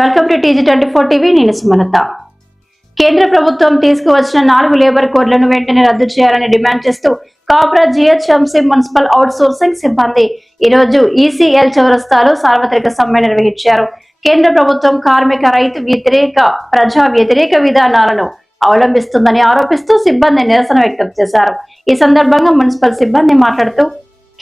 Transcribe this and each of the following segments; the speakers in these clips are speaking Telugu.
Welcome to TG24 TV. నేను సుమలత. కేంద్ర ప్రభుత్వం తీసుకువచ్చిన 4 లేబర్ కోడ్లను వెంటనే రద్దు చేయాలని డిమాండ్ చేస్తూ Kapra GHMC municipal out sourcing సిబ్బంది ఈరోజు ECL చౌరస్తాలో సార్వత్రిక సమ్మె నిర్వహించారు. కేంద్ర ప్రభుత్వం కార్మిక రైతు వ్యతిరేక ప్రజా వ్యతిరేక విధానాలను అవలంబిస్తుందని ఆరోపిస్తూ సిబ్బంది నిరసన వ్యక్తం చేశారు. ఈ సందర్భంగా మున్సిపల్ సిబ్బంది మాట్లాడుతూ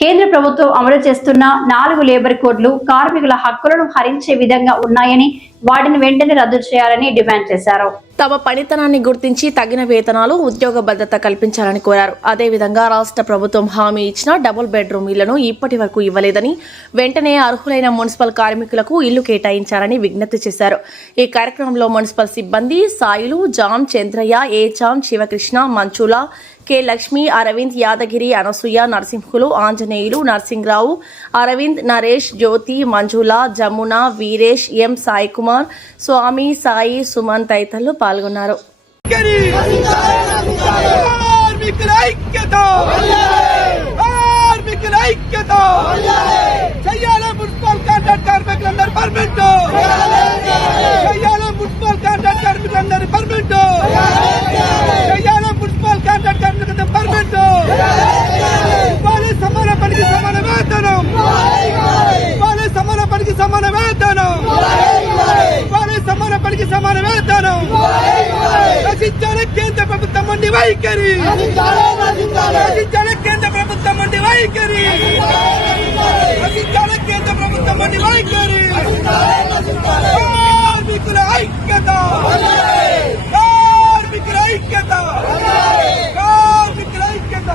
కేంద్ర ప్రభుత్వం అమలు చేస్తున్న 4 లేబర్ కోడ్లు కార్మికుల హక్కులను హరించే విధంగా ఉన్నాయని వాటిని వెంటనే రద్దు చేయాలని డిమాండ్ చేశారు. తమ పనితనాన్ని గుర్తించి తగిన వేతనాలు, ఉద్యోగ భద్రత కల్పించాలని కోరారు. అదేవిధంగా రాష్ట్ర ప్రభుత్వం హామీ ఇచ్చిన డబుల్ బెడ్రూమ్ ఇళ్లను ఇప్పటి వరకు ఇవ్వలేదని, వెంటనే అర్హులైన మున్సిపల్ కార్మికులకు ఇల్లు కేటాయించాలని విజ్ఞప్తి చేశారు. ఈ కార్యక్రమంలో మున్సిపల్ సిబ్బంది సాయిలు, జామ్, చంద్రయ్య, ఏచామ్, శివకృష్ణ, మంచుల, కె లక్ష్మి, అరవింద్, యాదగిరి, అనసూయ, నరసింహులు, ఆంజనేయులు, నర్సింగ్రావు, అరవింద్, నరేష్, జ్యోతి, మంజుల, జమున, వీరేష్, ఎం సాయి కుమార్, స్వామి, సాయి, సుమన్ తదితరులు పాల్గొన్నారు. కేంద్ర ప్రభుత్వం ఉండి వైఖరి కేంద్ర ప్రభుత్వం ఉండి వైఖరి కేంద్ర ప్రభుత్వం ఉండి వైఖరి కార్మికుల ఐక్యత కార్మికుల ఐక్యత కార్మికుల ఐక్యత.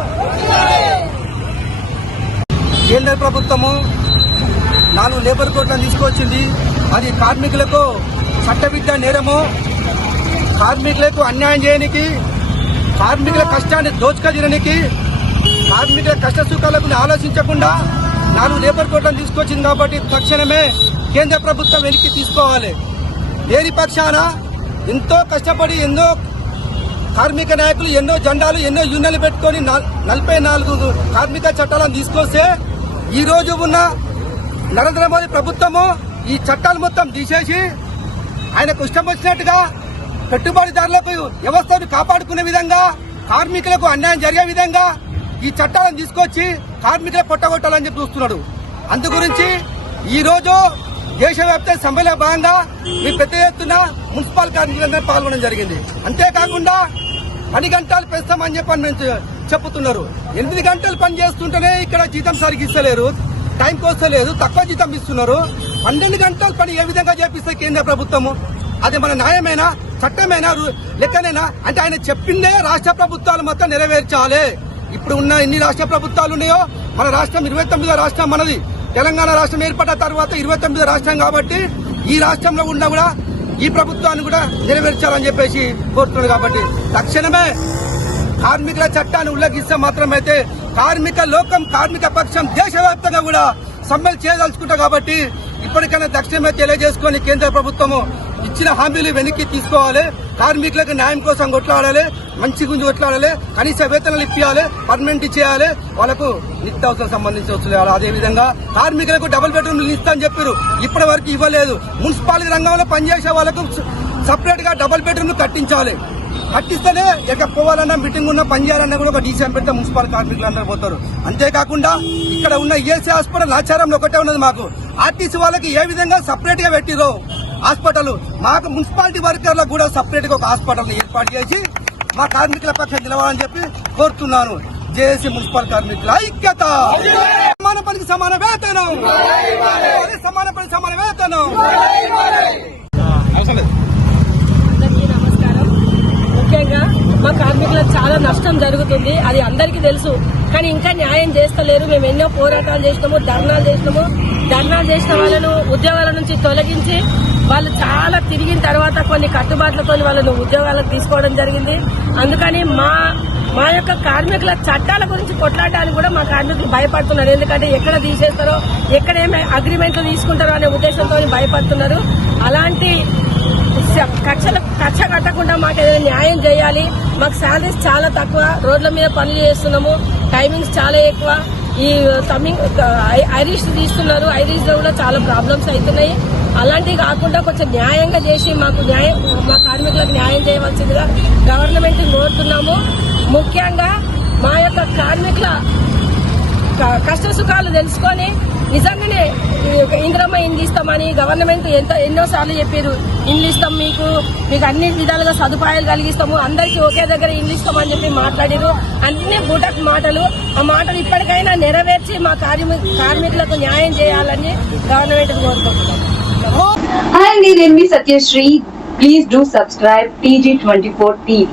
కేంద్ర ప్రభుత్వము 4 లేబర్ కోడ్లను తీసుకొచ్చింది. అది కార్మికులకు చట్టవిద్య నేరము, కార్మికులకు అన్యాయం చేయడానికి, కార్మికుల కష్టాన్ని దోచుకజీయడానికి, కార్మికుల కష్ట సుఖాలకు ఆలోచించకుండా 4 లేబర్ కోడ్లను తీసుకొచ్చింది. కాబట్టి తక్షణమే కేంద్ర ప్రభుత్వం వెనక్కి తీసుకోవాలి. దేని పక్షాన ఎంతో కష్టపడి ఎన్నో కార్మిక నాయకులు ఎన్నో జెండాలు ఎన్నో యూనియన్లు పెట్టుకుని 44 కార్మిక చట్టాలను తీసుకొస్తే ఈ రోజు ఉన్న నరేంద్ర మోదీ ప్రభుత్వము ఈ చట్టాలు మొత్తం తీసేసి ఆయనకు ఇష్టం వచ్చినట్టుగా పెట్టుబడిదారులకు వ్యవస్థను కాపాడుకునే విధంగా, కార్మికులకు అన్యాయం జరిగే విధంగా ఈ చట్టాలను తీసుకొచ్చి కార్మికుల పొట్టగొట్టాలని చెప్పి చూస్తున్నాడు. అందు గురించి ఈ రోజు దేశవ్యాప్త సమ్మెలో భాగంగా మీ పెద్ద ఎత్తున మున్సిపల్ కార్మికులందరూ పాల్గొనడం జరిగింది. అంతేకాకుండా 10 గంటలు పెంచుతామని చెప్పి చెప్తున్నారు. 8 గంటలు పని చేస్తుంటేనే ఇక్కడ జీతం సరిగిస్తలేరు, టైంకి వస్తలేదు, తక్కువ జీతం ఇస్తున్నారు. 12 గంటల పని ఏ విధంగా చేపిస్తే కేంద్ర ప్రభుత్వము? అది మన న్యాయమేనా, చట్టమేనా, లెక్కనేనా? అంటే ఆయన చెప్పిందే రాష్ట్ర ప్రభుత్వాలు మొత్తం నెరవేర్చాలి. ఇప్పుడు ఉన్న ఎన్ని రాష్ట్ర ప్రభుత్వాలు ఉన్నాయో, మన రాష్ట్రం 29వ రాష్ట్రం మనది. తెలంగాణ రాష్ట్రం ఏర్పడ్డ తర్వాత 29వ రాష్ట్రం కాబట్టి ఈ రాష్ట్రంలో ఉన్నా కూడా ఈ ప్రభుత్వాన్ని కూడా నెరవేర్చాలని చెప్పేసి కోరుతున్నాడు. కాబట్టి తక్షణమే కార్మికుల చట్టాన్ని ఉల్లంఘిస్తే మాత్రమైతే కార్మిక లోకం, కార్మిక పక్షం దేశవ్యాప్తంగా కూడా సమ్మెలు చేయదలుచుకుంటాం. కాబట్టి ఇప్పటికైనా తక్షణమే తెలియజేసుకుని కేంద్ర ప్రభుత్వము ఇచ్చిన హామీలు వెనక్కి తీసుకోవాలి. కార్మికులకు న్యాయం కోసం కొట్లాడాలి, మంచి గురించి కొట్లాడాలి, కనీస వేతనాలు ఇప్పించాలి, పర్మనెంట్ చేయాలి, వాళ్ళకు నిత్యావసరం సంబంధించి వస్తున్నాయి. అదేవిధంగా కార్మికులకు డబుల్ బెడ్రూమ్లు ఇస్తామని చెప్పారు, ఇప్పటి వరకు ఇవ్వలేదు. మున్సిపాలిటీ రంగంలో పనిచేసే వాళ్ళకు సపరేట్ గా డబుల్ బెడ్రూమ్లు కట్టించాలి. కట్టిస్తేనే ఎక్కడ పోవాలన్నా, మీటింగ్ ఉన్నా, పని చేయాలన్నా కూడా ఒక డీసీఎం పెడితే మున్సిపల్ కార్మికులు అందరూ పోతారు. అంతేకాకుండా ఇక్కడ ఉన్న ESI హాస్పిటల్ ఆచారంలో ఒకటే ఉన్నది. మాకు ఆర్టీసీ వాళ్ళకి ఏ విధంగా సపరేట్ గా పెట్టిరో హాస్పిటల్, మాకు మున్సిపాలిటీ వర్కర్లకు కూడా సపరేట్ గా ఒక హాస్పిటల్ ఏర్పాటు చేసి మా కార్మికుల పక్షం నిలవాలని చెప్పి కోరుతున్నాను. జేఏసీ మున్సిపల్ కార్మికుల ఐక్యత. సమాన పనికి సమాన వేతనం, సమాన పనికి సమాన వేతనం. ముఖ్యంగా మా కార్మికులకు చాలా నష్టం జరుగుతుంది, అది అందరికీ తెలుసు. కానీ ఇంకా న్యాయం చేస్తలేరు. మేము ఎన్నో పోరాటాలు చేసినాము, ధర్నాలు చేసిన వాళ్ళను ఉద్యోగాల నుంచి తొలగించి వాళ్ళు చాలా తిరిగిన తర్వాత కొన్ని కట్టుబాట్లతో వాళ్ళను ఉద్యోగాలకు తీసుకోవడం జరిగింది. అందుకని మా యొక్క కార్మికుల చట్టాల గురించి కొట్లాడడానికి కూడా మా కార్మికులు భయపడుతున్నారు. ఎందుకంటే ఎక్కడ తీసేస్తారో, ఎక్కడేమి అగ్రిమెంట్లు తీసుకుంటారో అనే ఉద్దేశంతో భయపడుతున్నారు. అలాంటి కక్ష కట్టకుండా మాకు ఏదైనా న్యాయం చేయాలి. మాకు శాలరీస్ చాలా తక్కువ, రోడ్ల మీద పనులు చేస్తున్నాము, టైమింగ్స్ చాలా ఎక్కువ. ఈ ఐరిష్ తీస్తున్నారు, ఐరిష్ లో కూడా చాలా ప్రాబ్లమ్స్ అవుతున్నాయి. అలాంటివి కాకుండా కొంచెం న్యాయంగా చేసి మా కార్మికులకు న్యాయం చేయవలసిందిగా గవర్నమెంట్ కోరుతున్నాము. ముఖ్యంగా మా యొక్క కార్మికుల కష్ట సుఖాలు తెలుసుకొని నిజంగానే ఇందిరమ్మ ఇండ్లు ఇస్తామని గవర్నమెంట్ ఎన్నోసార్లు చెప్పారు. ఇండ్లు ఇస్తాం, మీకు అన్ని విధాలుగా సదుపాయాలు కలిగిస్తాము, అందరికీ ఒకే దగ్గర ఇండ్లు ఇస్తామని చెప్పి మాట్లాడారు. అన్ని బూటక్ మాటలు. ఆ మాటలు ఇప్పటికైనా నెరవేర్చి మా కార్మికులకు న్యాయం చేయాలని గవర్నమెంట్ కోరుకుంటున్నాం. Hi, నేను మీ Satyasri. Please do subscribe TG24 TV.